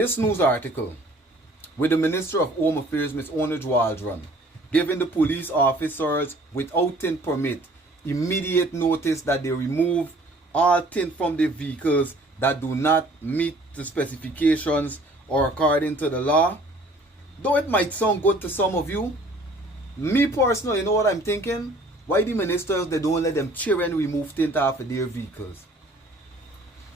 This news article with the Minister of Home Affairs, Ms. Walrond, giving the police officers without tint permit immediate notice that they remove all tint from their vehicles that do not meet the specifications or according to the law. Though it might sound good to some of you, me personally, you know what I'm thinking? Why the ministers, they don't let them children remove tint off of their vehicles?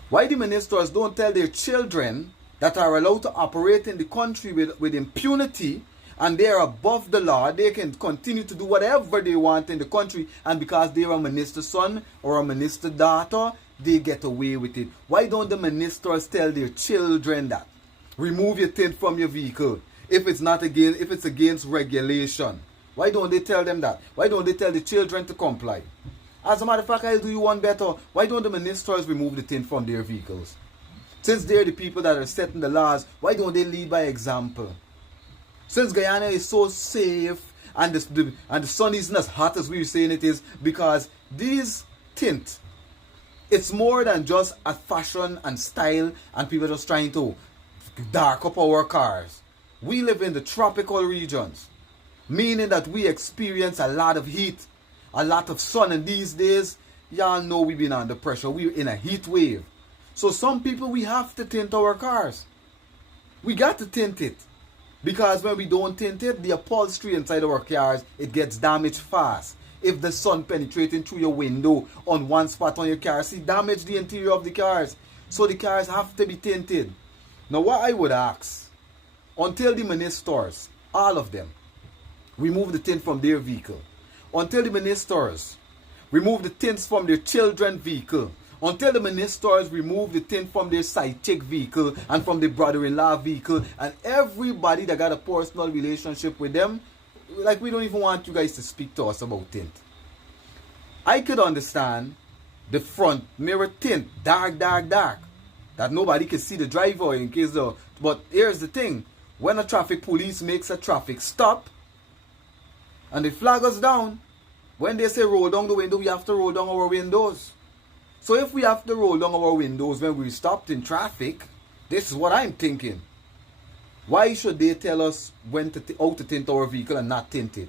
Why the ministers don't tell their children that are allowed to operate in the country with impunity and they are above the law, they can continue to do whatever they want in the country, and because they're a minister's son or a minister's daughter, they get away with it? Why don't the ministers tell their children that? Remove your tint from your vehicle if it's against regulation. Why don't they tell them that? Why don't they tell the children to comply? As a matter of fact, I'll do you one better. Why don't the ministers remove the tint from their vehicles? Since they're the people that are setting the laws, why don't they lead by example? Since Guyana is so safe and the sun isn't as hot as we were saying it is, because these tint, it's more than just a fashion and style and people just trying to dark up our cars. We live in the tropical regions, meaning that we experience a lot of heat, a lot of sun, and these days, y'all know we've been under pressure. We're in a heat wave. So some people, we have to tint our cars. We got to tint it. Because when we don't tint it, the upholstery inside our cars, it gets damaged fast. If the sun penetrating through your window on one spot on your car, see, damage the interior of the cars. So the cars have to be tinted. Now what I would ask, until the ministers, all of them, remove the tint from their vehicle, until the ministers remove the tints from their children's vehicle, until the ministers remove the tint from their side chick vehicle and from their brother-in-law vehicle and everybody that got a personal relationship with them, like, we don't even want you guys to speak to us about tint. I could understand the front mirror tint, dark, that nobody can see the driver in case the... But here's the thing. When a traffic police makes a traffic stop and they flag us down, when they say roll down the window, we have to roll down our windows. So if we have to roll down our windows when we stopped in traffic, this is what I'm thinking. Why should they tell us when to how to tint our vehicle and not tint it?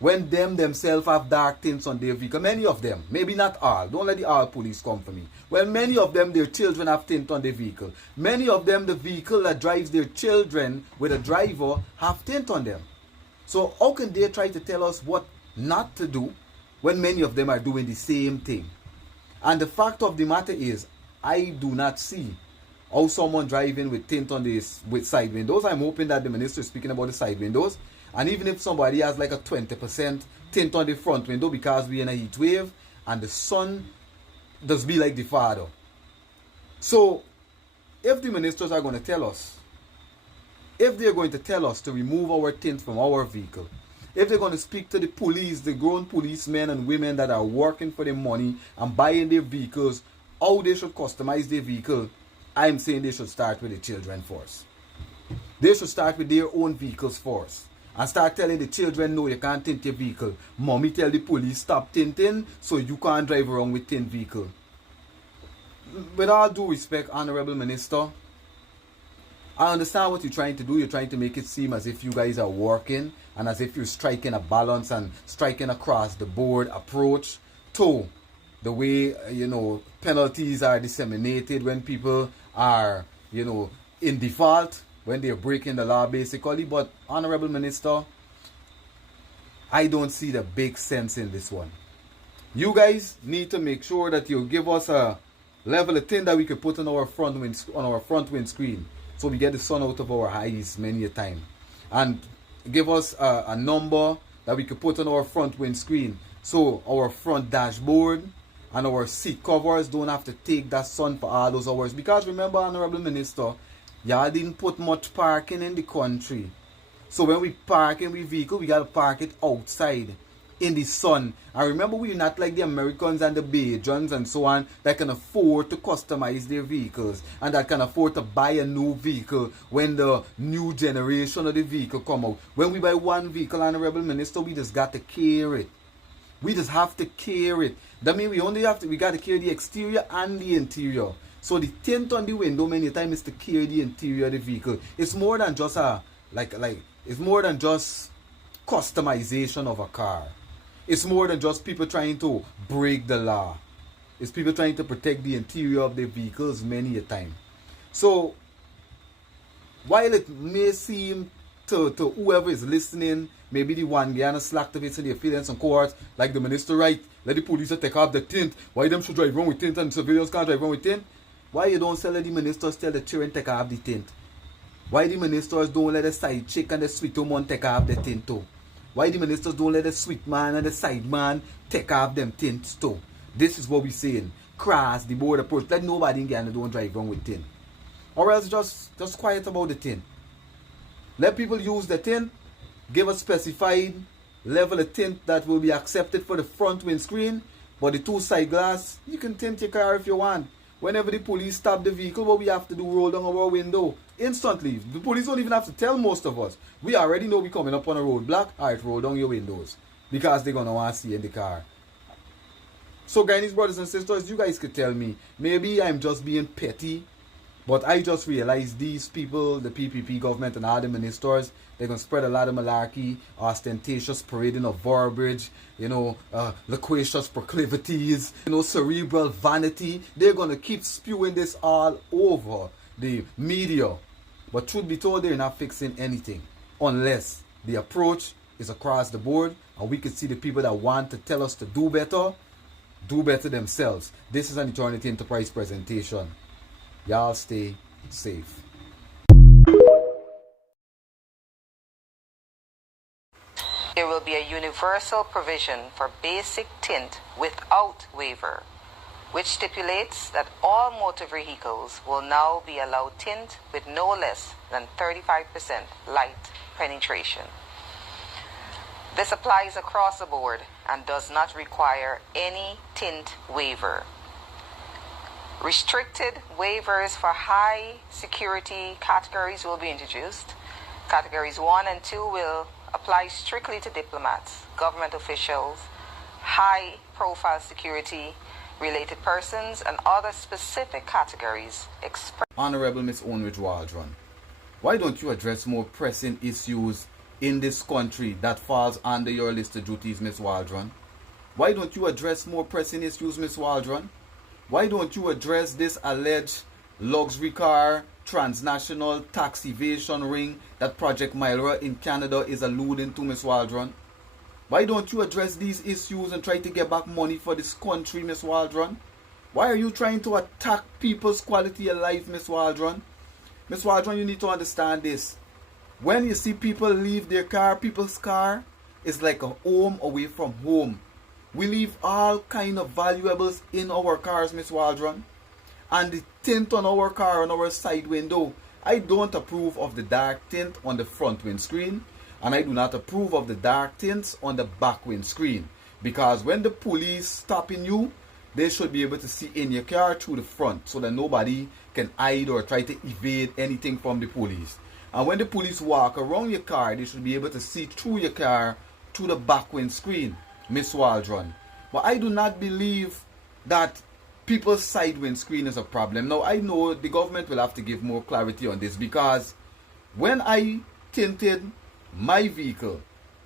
When themselves have dark tints on their vehicle, many of them, maybe not all, don't let the all police come for me. Well, many of them, their children have tint on their vehicle. Many of them, the vehicle that drives their children with a driver have tint on them. So how can they try to tell us what not to do when many of them are doing the same thing? And the fact of the matter is, I do not see how someone driving with tint on this with side windows. I'm hoping that the minister is speaking about the side windows. And even if somebody has like a 20% tint on the front window because we're in a heat wave and the sun does be like the father. So if the ministers are going to tell us, if they're going to tell us to remove our tint from our vehicle, if they're going to speak to the police, the grown policemen and women that are working for their money and buying their vehicles, how they should customize their vehicle, I'm saying they should start with the children first. They should start with their own vehicles first. And start telling the children, no, you can't tint your vehicle. Mommy tell the police, stop tinting, so you can't drive around with tint vehicle. With all due respect, Honorable Minister, I understand what you're trying to do. You're trying to make it seem as if you guys are working and as if you're striking a balance and striking across the board approach to the way, penalties are disseminated when people are, in default, when they're breaking the law basically. But Honorable Minister, I don't see the big sense in this one. You guys need to make sure that you give us a level of tint that we can put on our front windscreen, so we get the sun out of our eyes many a time, and give us a number that we could put on our front windscreen so our front dashboard and our seat covers don't have to take that sun for all those hours. Because remember, Honorable Minister, y'all didn't put much parking in the country. So when we park in the vehicle, we gotta park it outside in the sun. And remember, we're not like the Americans and the Bajans and so on that can afford to customize their vehicles and that can afford to buy a new vehicle when the new generation of the vehicle come out. When we buy one vehicle, Honorable Minister, we just got to care it. We just have to care it. That means we got to care the exterior and the interior. So the tint on the window many times is to clear the interior of the vehicle. It's more than just it's more than just customization of a car. It's more than just people trying to break the law. It's people trying to protect the interior of their vehicles many a time. So while it may seem to whoever is listening, maybe the one guy slack to it in their feelings and courts, like the minister right, let the police take off the tint. Why them should drive around with tint and civilians can't drive around with tint? Why you don't let the ministers tell the children take off the tint? Why the ministers don't let the side chick and the sweet woman take off the tint too? Why the ministers don't let the sweet man and the side man take off them tints too? This is what we're saying. Cross the board approach. Let nobody in Ghana don't drive around with tint. Or else just quiet about the tint. Let people use the tint. Give a specified level of tint that will be accepted for the front windscreen. But the two side glass, you can tint your car if you want. Whenever the police stop the vehicle, what we have to do, roll down our window instantly. The police don't even have to tell most of us. We already know we're coming up on a roadblock. Alright, roll down your windows. Because they're going to want to see in the car. So Guyanese brothers and sisters, you guys could tell me, maybe I'm just being petty, but I just realized these people, the PPP government and all the ministers, they're going to spread a lot of malarkey, ostentatious parading of verbiage, loquacious proclivities, cerebral vanity. They're going to keep spewing this all over the media. But truth be told, they're not fixing anything unless the approach is across the board and we can see the people that want to tell us to do better themselves. This is an Eternity Enterprise presentation. Y'all stay safe. There will be a universal provision for basic tint without waiver, which stipulates that all motor vehicles will now be allowed tint with no less than 35% light penetration. This applies across the board and does not require any tint waiver. Restricted waivers for high security categories will be introduced. Categories 1 and 2 will apply strictly to diplomats, government officials, high profile security related persons, and other specific categories. Honorable Miss Walrond, why don't you address more pressing issues in this country that falls under your list of duties, Miss Walrond? Why don't you address more pressing issues, Miss Walrond? Why don't you address this alleged luxury car transnational tax evasion ring that Project Myra in Canada is alluding to, Miss Walrond? Why don't you address these issues and try to get back money for this country, Miss Walrond? Why are you trying to attack people's quality of life, Miss Walrond? Miss Walrond, you need to understand this. When you see people leave their car, people's car is like a home away from home. We leave all kind of valuables in our cars, Miss Walrond. And the tint on our car, on our side window, I don't approve of the dark tint on the front windscreen. And I do not approve of the dark tints on the back windscreen. Because when the police stopping you, they should be able to see in your car through the front so that nobody can hide or try to evade anything from the police. And when the police walk around your car, they should be able to see through your car through the back windscreen, Miss Walrond. But I do not believe that people's side windscreen is a problem. Now, I know the government will have to give more clarity on this, because when I tinted my vehicle,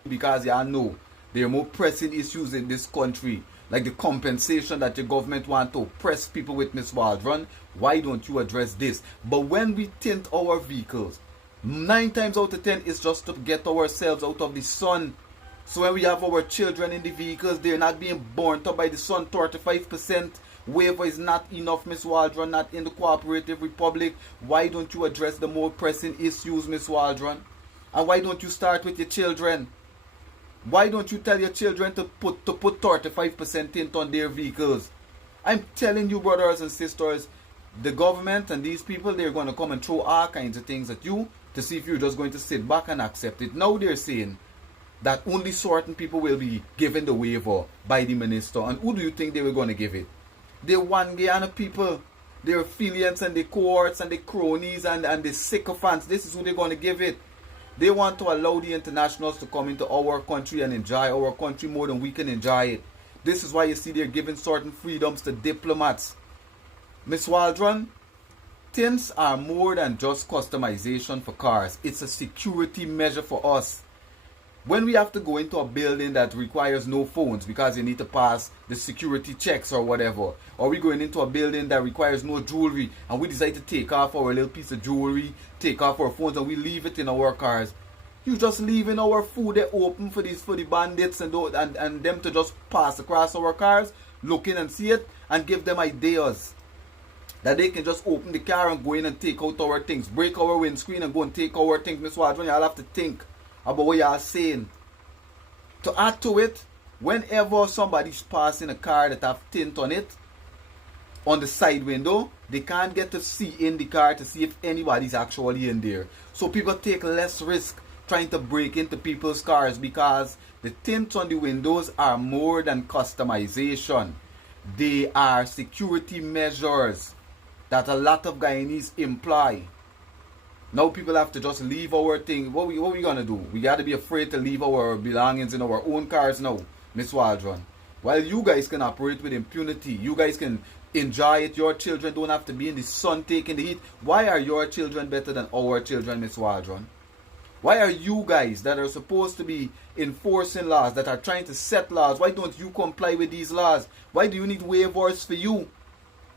because y'all know there are more pressing issues in this country, like the compensation that the government want to press people with, Miss Walrond, why don't you address this? But when we tint our vehicles, 9 times out of 10 is just to get ourselves out of the sun. So when we have our children in the vehicles, they're not being burnt up by the sun. 35% waiver is not enough, Miss Walrond, not in the cooperative republic. Why don't you address the more pressing issues, Miss Walrond? And why don't you start with your children? Why don't you tell your children to put 35% tint on their vehicles? I'm telling you, brothers and sisters, the government and these people, they're going to come and throw all kinds of things at you to see if you're just going to sit back and accept it. Now they're saying that only certain people will be given the waiver by the minister. And who do you think they were going to give it? The one Guyana people, their affiliates and the cohorts and the cronies and the sycophants. This is who they're going to give it. They want to allow the internationals to come into our country and enjoy our country more than we can enjoy it. This is why you see they're giving certain freedoms to diplomats. Miss Waldron, tints are more than just customization for cars. It's a security measure for us. When we have to go into a building that requires no phones because you need to pass the security checks or whatever, or we're going into a building that requires no jewelry and we decide to take off our little piece of jewelry, take off our phones, and we leave it in our cars, you just leaving our food there open for the bandits and them to just pass across our cars, look in and see it, and give them ideas that they can just open the car and go in and take out our things, break our windscreen and go and take our things. Miss Waldron, y'all have to think about what y'all saying. To add to it, whenever somebody's passing a car that have tint on it, on the side window, they can't get to see in the car to see if anybody's actually in there. So people take less risk trying to break into people's cars because the tints on the windows are more than customization. They are security measures that a lot of Guyanese imply. Now people have to just leave our thing. What we gonna do? We gotta be afraid to leave our belongings in our own cars now, Miss Waldron. While you guys can operate with impunity, you guys can enjoy it. Your children don't have to be in the sun taking the heat. Why are your children better than our children, Miss Waldron? Why are you guys that are supposed to be enforcing laws, that are trying to set laws, why don't you comply with these laws? Why do you need waivers for you?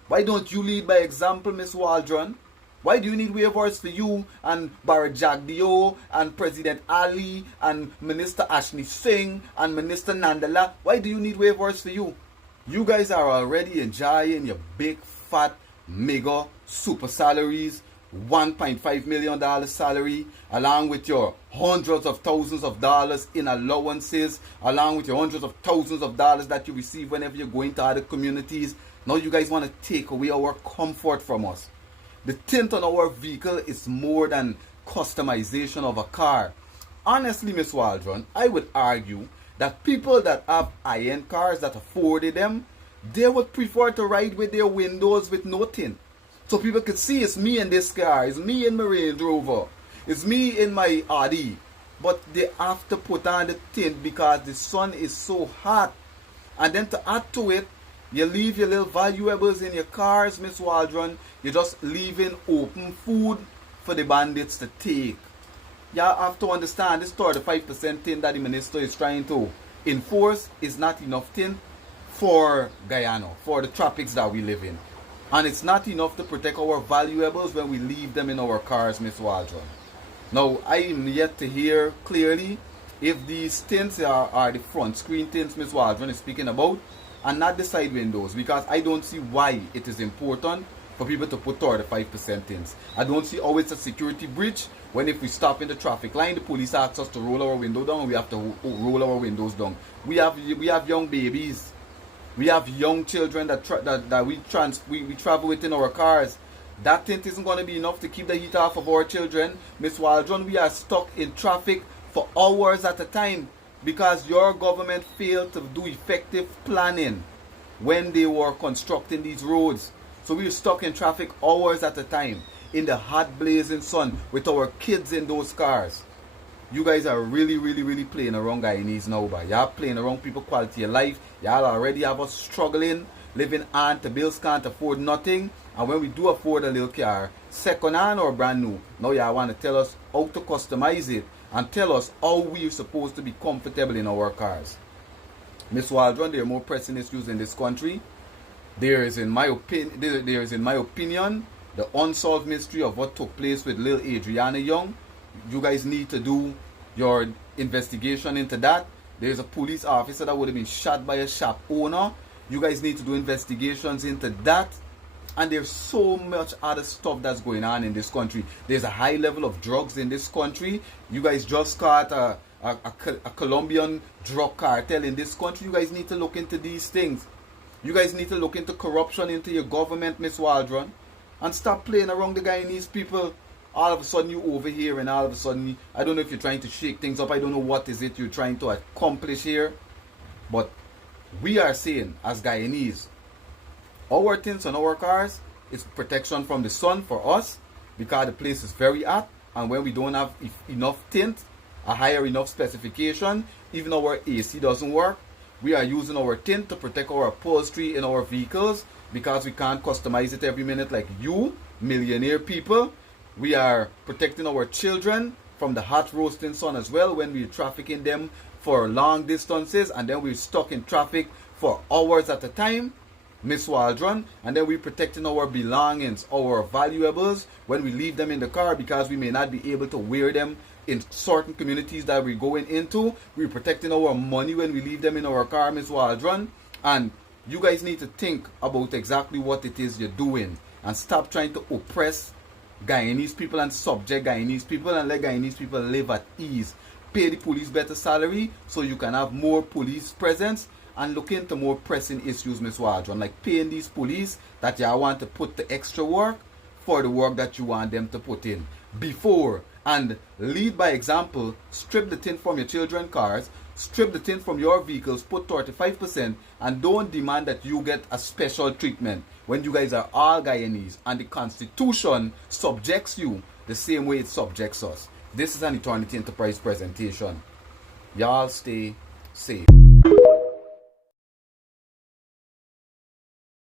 Why don't you lead by example, Miss Waldron? Why do you need waivers for you and Barajagdio and President Ali and Minister Ashni Singh and Minister Nandala? Why do you need waivers for you? You guys are already enjoying your big, fat, mega, super salaries, $1.5 million salary, along with your hundreds of thousands of dollars in allowances, along with your hundreds of thousands of dollars that you receive whenever you go into other communities. Now you guys want to take away our comfort from us. The tint on our vehicle is more than customization of a car. Honestly, Miss Waldron, I would argue that people that have high-end cars that afforded them, they would prefer to ride with their windows with no tint. So people could see it's me in this car, it's me in my Range Rover, it's me in my Audi. But they have to put on the tint because the sun is so hot. And then to add to it, you leave your little valuables in your cars, Miss Waldron. You're just leaving open food for the bandits to take. You have to understand this 35% tint that the minister is trying to enforce is not enough tint for Guyana, for the tropics that we live in. And it's not enough to protect our valuables when we leave them in our cars, Miss Waldron. Now, I am yet to hear clearly if these tints are the front screen tints Miss Waldron is speaking about, and not the side windows, because I don't see why it is important for people to put 35% tints. I don't see how it's a security breach when if we stop in the traffic line, the police asks us to roll our window down and we have to roll our windows down. We have young babies. We have young children that we travel with in our cars. That tint isn't going to be enough to keep the heat off of our children. Miss Waldron, we are stuck in traffic for hours at a time because your government failed to do effective planning when they were constructing these roads. So we're stuck in traffic hours at a time in the hot blazing sun with our kids in those cars. You guys are really playing around Guyanese now, but y'all playing around people quality of life. Y'all already have us struggling, living on to bills, can't afford nothing. And when we do afford a little car, second hand or brand new, now y'all want to tell us how to customize it and tell us how we're supposed to be comfortable in our cars. Miss Waldron, there are more pressing issues in this country. There is in my opinion, the unsolved mystery of what took place with Lil Adriana Young. You guys need to do your investigation into that. There's a police officer that would have been shot by a shop owner. You guys need to do investigations into that. And there's so much other stuff that's going on in this country. There's a high level of drugs in this country. You guys just caught a Colombian drug cartel in this country. You guys need to look into these things. You guys need to look into corruption into your government, Miss Waldron. And stop playing around the Guyanese people. All of a sudden you over here and all of a sudden, I don't know if you're trying to shake things up. I don't know what is it you're trying to accomplish here. But we are saying as Guyanese, our tints on our cars is protection from the sun for us because the place is very hot, and when we don't have enough tint, a higher enough specification, even our AC doesn't work. We are using our tint to protect our upholstery in our vehicles because we can't customize it every minute like you, millionaire people. We are protecting our children from the hot roasting sun as well when we're trafficking them for long distances, and then we're stuck in traffic for hours at a time, Miss Walrond. And then we're protecting our belongings, our valuables, when we leave them in the car, because we may not be able to wear them in certain communities that we're going into. We're protecting our money when we leave them in our car, Miss Walrond. And you guys need to think about exactly what it is you're doing, and stop trying to oppress Guyanese people and subject Guyanese people, and let Guyanese people live at ease. Pay the police better salary so you can have more police presence, and look into more pressing issues, Miss Walrond, like paying these police that y'all want to put the extra work for the work that you want them to put in before. And lead by example. Strip the tint from your children's cars, strip the tint from your vehicles, put 35%, and don't demand that you get a special treatment when you guys are all Guyanese and the Constitution subjects you the same way it subjects us. This is an Eternity Enterprise presentation. Y'all stay safe.